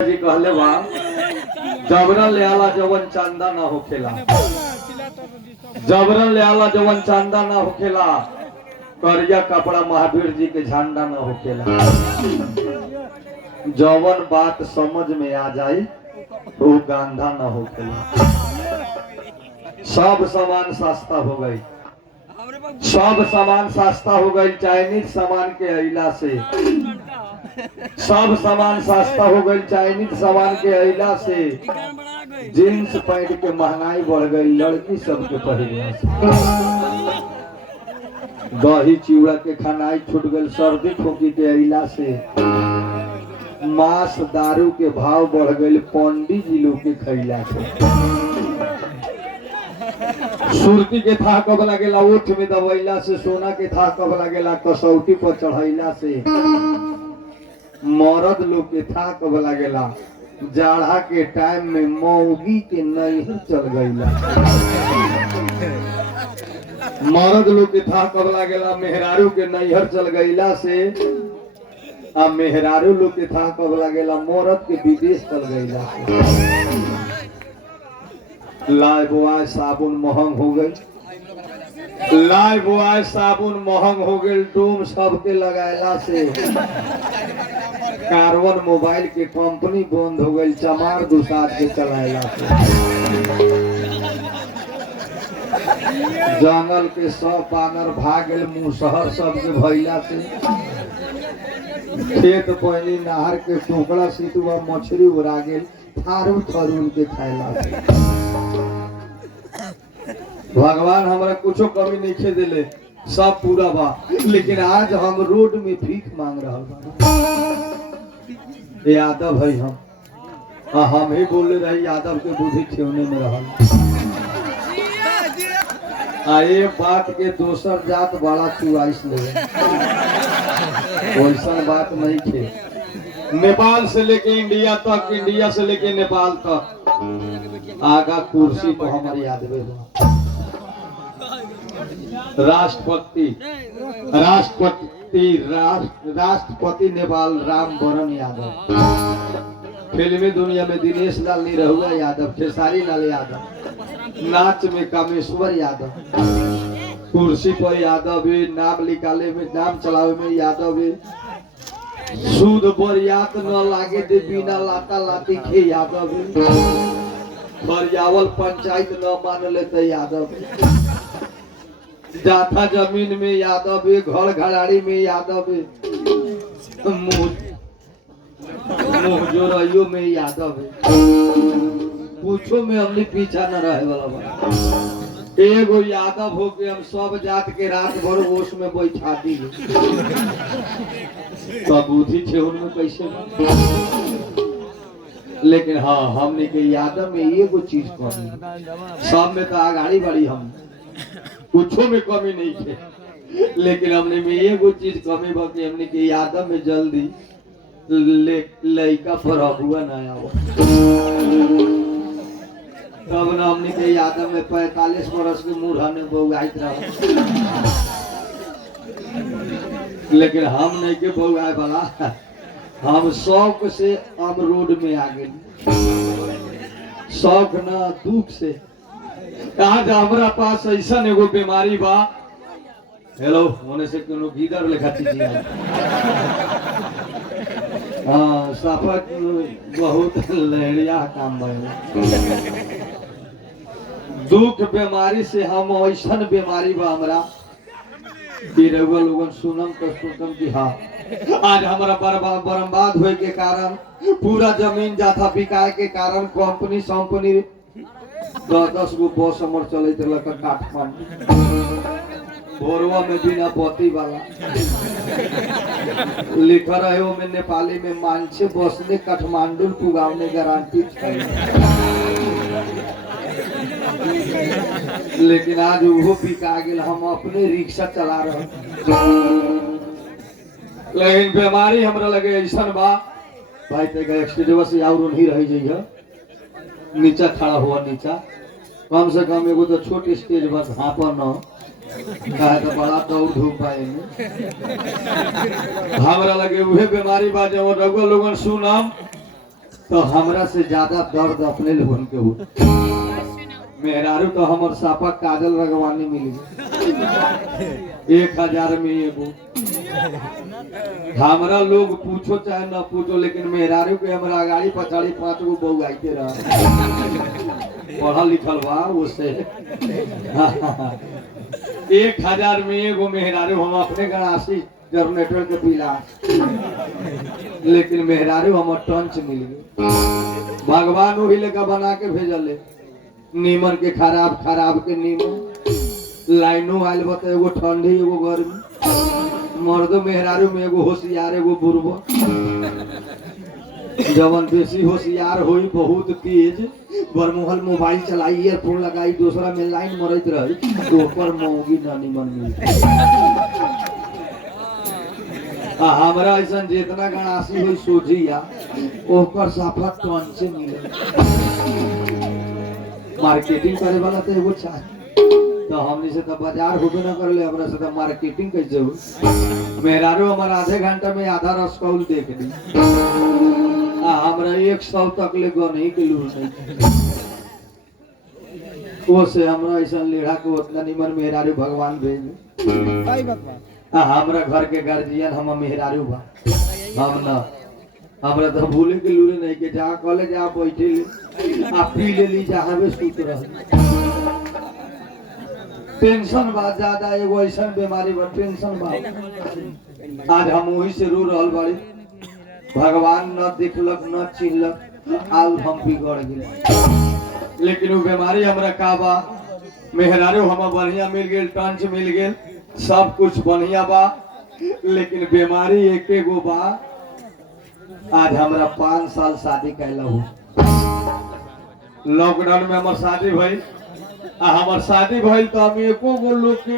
जी कहले बा जबरन ले आला जवन चांदा ना होखेला, जबरन ले आला जवन चांदा ना होखेला, करिया कपड़ा महावीर जी के झंडा ना होखेला। जवन बात समझ में आ जाई वो गांधा ना होखेला। सब सामान सस्ता हो गई, सब सामान सस्ता हो गई चाइनीज सामान के अइला से, सब सामान सस्ता हो गई चाइनीज सामान के अइला से। जींस पैंट के महंगाई बढ़ गई लड़की सबके पहनने से। दही चिवड़ा के खानाई छूट गई सर्दी खोखी के अइला से। मांस दारू के भाव बढ़ गई पंडित जी लोग के खैला से। सुरती के था कब लगेला ओठ में दबैला से, सोना के था कब लगेला कसौटी पर चढ़ैला से। मर्द लोग के था कब लगेला जाड़ा के टाइम में मौगी के नैहर चल गईला। मर्द लोग के था कब लगेला मेहरारू के नैहर चल गईला से। आ मेहरारू लोग के था कब लगेला मर्द के विदेश चल गईला से। लाइफ बॉय साबुन महंग हो गई, लाइफ बॉय साबुन महंग हो गई डोम सबके लगायला से। कार्बन मोबाइल के कंपनी बंद हो गई चमार दुसाद के चलायला से। जंगल के सब बानर भाग गए मुसहर सबके भैला से। खेत पानी नहर के टुकड़ा सितुआ मछली उड़ा गेल थारू थरून के खायला से। भगवान हमारा कुछो कमी नहीं खे दिले, सब पूरा बा, लेकिन आज हम रोड में भीख मांग रहा बा। यादव है हम ही बोले रहे यादव के बुद्धि ठेवने में रहा। ये बात के दोसर जात बड़ा चुआइस ले, वैसा बात नहीं थे। नेपाल से लेके इंडिया तक, इंडिया से लेके नेपाल तक आगा कुर्सी पर हमारे यादव राष्ट्रपति राष्ट्रपति नेपाल राम वरण यादव। फिल्मी दुनिया में दिनेश लाल निरहुआ यादव, खेसारी लाल यादव, नाच में कामेश्वर यादव, कुर्सी पर यादव भी, नाम निकाले में नाम चलावे में यादव भी, सूद बरियात न लागे दे बिना लाता लाती खे यादव भी, बरियावल पंचायत न मान लेते यादव भी, जाथा जमीन में यादव भी, घर घराड़ी में यादव भी, मुँह जोरइयो में यादव भी। पूछो में हमने पीछा न रहे वाला बा। एगो यादव हो के हम सब जात के रात भर ओस में बैठा दी तो बुद्धि छे उनमें कैसे बा। लेकिन हाँ हमने के यादव में एगो चीज कमी, सब में तो आगाड़ी बड़ी हम कुछो में कमी नहीं थे, लेकिन हमने में एगो चीज कमी बा कि हमने के यादव में जल्दी लड़का पर अगुआ ना आवा। तब ना हमने के यादव में 45 वर्ष के मूढ़ा ने बउआइत रहा, लेकिन हम नहीं के बउआए वाला। हम शौक से हम रोड में आ गए, शौक ना दुख से। आज हमारा पास ऐसा एगो बीमारी बा, हेलो होने से कोनो गीदर लेखा चीज हाँ सफर बहुत लहरिया काम बा। दुख बीमारी से हम ऐसा बीमारी बा हमरा कि रउआ लोगन सुनम तो सुनम कि हाँ आज हमारा बर्बाद होए के कारण, पूरा जमीन जाथा बिकाए के कारण, कंपनी संपनी 10 गो बस हमर चलते लगा काठमांडू भोरवा में बिना पति वाला लिखा रहे हो में नेपाली में मानछे बसने काठमांडू पुगावने गारंटी। लेकिन आज वो बिका गेल, हम अपने रिक्शा चला रहे। लेकिन बीमारी हमरा लगे ऐसा बा भाई ते एक्सीडेंट से और नहीं रह जाइए, नीचा खड़ा हुआ नीचा कम से कम एगो तो छोटी स्टेज बस हाँ पर न कहे तो बड़ा दौड़ धूप पाए हमरा लगे उहे बीमारी बा जो रघुआ लोगन सुनाम तो हमरा से ज्यादा दर्द अपने लोगन के हो। मेहरारू तो हमर सापा काजल रगवानी मिली 1000 में एगो। हमरा लोग पूछो चाहे ना पूछो, लेकिन मेहरारू के हमरा आगाड़ी पछाड़ी 5 गो बहू आते रह। पढ़ल लिखल बा उससे 1000 में एगो मेहरारू। हम अपने गणासी जनरेटर के पिला, लेकिन मेहरारू हमर टंच मिल गई। भगवान वही लेकर बना के भेजले, नीमन के खराब, खराब के नीमन। लाइनो आयल बता, एगो ठंडी एगो गर्मी। मर्दो मेहरारू में एगो होशियार एगो बुर्बक। जवन बेसी होशियार होई बहुत तेज, बरमोहल मोबाइल चलाई, ईयरफोन लगाई, दूसरा में लाइन मरत रही, तो ऊपर मौगी ना नीमन मिल। हमरा ऐसा जितना गणासी हुई सोझिया ओकर साफा टन से मिले। मार्केटिंग करे वाला तो एगो चाहिए, तो हमनी से तो बाजार होबे ना करले, हमरा से तो मार्केटिंग कैसे हो। मेहरारू हमारा आधे घंटा में आधा रसकौल देख दी। हमरा 100 तक ले गनही के लूर नहीं। वो से हमरा ऐसा लेढ़ा के उतना निमन मेहरारू भगवान भेज। हमरा घर के गार्जियन हम मेहरारू बा, हम ना। हमरा तो भूले के लूरे नहीं के जहाँ कहले जा बैठे ले आ पी ले ली, जहाँ भी सुत रह। टेंशन बा ज्यादा, एगो ऐसा बीमारी बा टेंशन बा। आज हम वही से रो रहल बाड़ी। भगवान न देखलक न चिन्हलक, आज हम बिगड़ गए। लेकिन वो बीमारी हमरा का बा, मेहरारू हम बढ़िया मिल गए, टंच मिल गए, सब कुछ बढ़िया बा, लेकिन बीमारी एक एगो बा। आज हमरा 5 साल शादी कैला हो। लॉकडाउन में हमर शादी भइल, आ हमर शादी भइल तो हम एको गो लोग के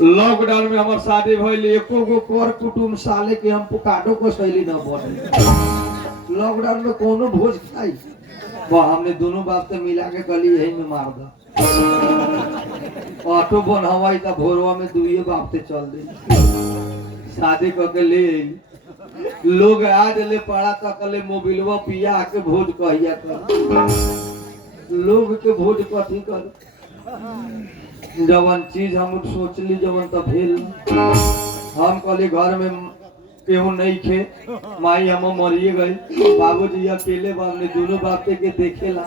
लॉकडाउन में हमर शादी भइल, एको गो कर कुटुंब साले के हम पुकाटो को शैली न बने। लॉकडाउन में कोनो भोज खाई वो हमने दोनों बाप से मिला के गली यही में मार दा। ऑटो बन हवाई तो भोरवा में दुइये बाप से चल दे। शादी करके ले लोग आज ले पड़ा तक ले मोबिलवा पिया के भोज कहिया कर। लोग के भोज कथी कर, जवन चीज हम सोचली जवन तो भेल। हम कहले घर में केहू नहीं खे, माई हम मरिए गए, बाबूजी अकेले बाबने दोनों बापे के देखेला,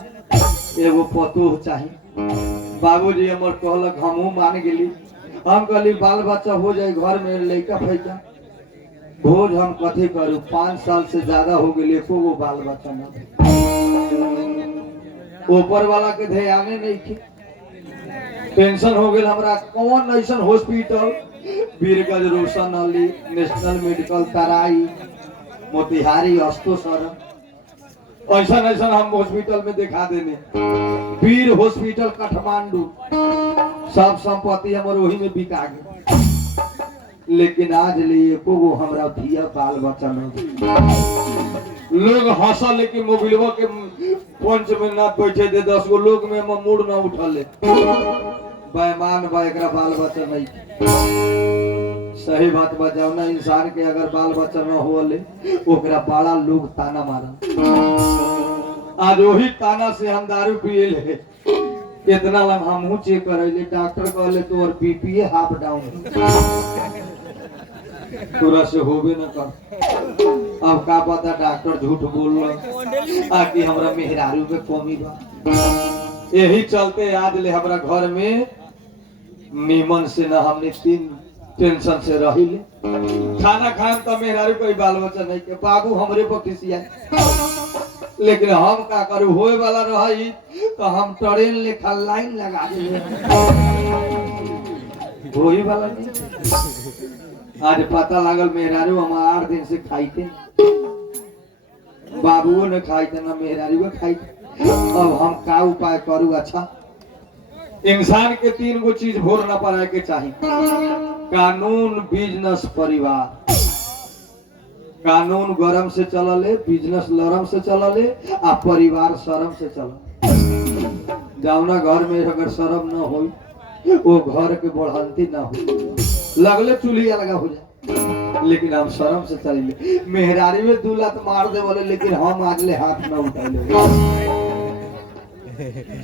एगो पतो चाहिए। बाबूजी हमर कहलक, हमहू मान गेली। हम कहली बाल बच्चा हो जाए घर में, लड़का फैका भोज हम कथी करू। 5 साल से ज्यादा हो गए, एको गो बाल बच्चा ना। ऊपर वाला के ध्यान नहीं थे। टेंशन हो गए हमरा, कौन ऐसा हॉस्पिटल, बीरगंज, रोशन अली, नेशनल मेडिकल, तराई, मोतिहारी, अस्तोसर, ऐसा ऐसा हम हॉस्पिटल में दिखा देने। वीर हॉस्पिटल काठमांडू, सब संपत्ति हमर वही में बिका गए। लेकिन आज लिए एको गो हमरा धिया बाल बच्चा नहीं। लोग हंसा, लेकिन मोबिलवा के पंच में ना बैठे दे, 10 गो लोग में हम मूड ना उठले। बेईमान बा, एकरा बाल बच्चा नहीं। सही बात बा, जौना इंसान के अगर बाल बच्चा न होले ओकरा बड़ा लोग ताना मारा। आज वही ताना से हम दारू पिए ले। कितना लग हमहू चेक करैले, डॉक्टर कहले तोर बीपी हाफ डाउन, तोरा से होबे न कर। अब का पता डॉक्टर झूठ बोल रहा, आकि हमरा मेहरारू में कमी बा। यही चलते आज ले हमरा घर में नीमन से न हमने 3 टेंशन से रही ले। खाना खान तो मेहरारू कोई बाल बच्चा नहीं के, बाबू हमरे पर खिसिया। लेकिन हम का करू, होए वाला रही तो हम ट्रेन लेखा लाइन लगा दे, होए वाला नहीं। आज पता लागल मेहरारू हम 8 दिन से खाईते, बाबुओ ने खाईते ना मेहरारू खाईते। अब हम का उपाय करू। अच्छा, इंसान के 3 गो चीज भोर न पाए के चाहिए, कानून, बिजनेस, परिवार। कानून गरम से चलले, बिजनेस लरम से चलले, आ परिवार शरम से चल। जावना घर में अगर शरम न हो, वो घर के बढ़ंती न हो, लगले चूल्ही अलगा हो जाए। लेकिन हम शर्म से चली मेहरारी में 2 लात मार दे बोले, लेकिन हम आगले हाथ न उठाइले।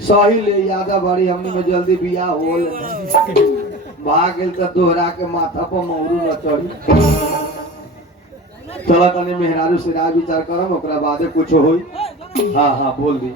सही ले यादा बड़ी हमनी में जल्दी बियाह होल भाग गेल त दोहरा के माथा पर मोरू न चढ़ी। चला तनी मेहरारू से राय विचार करम, ओकरा बादे कुछ होई। हाँ हाँ बोल दी।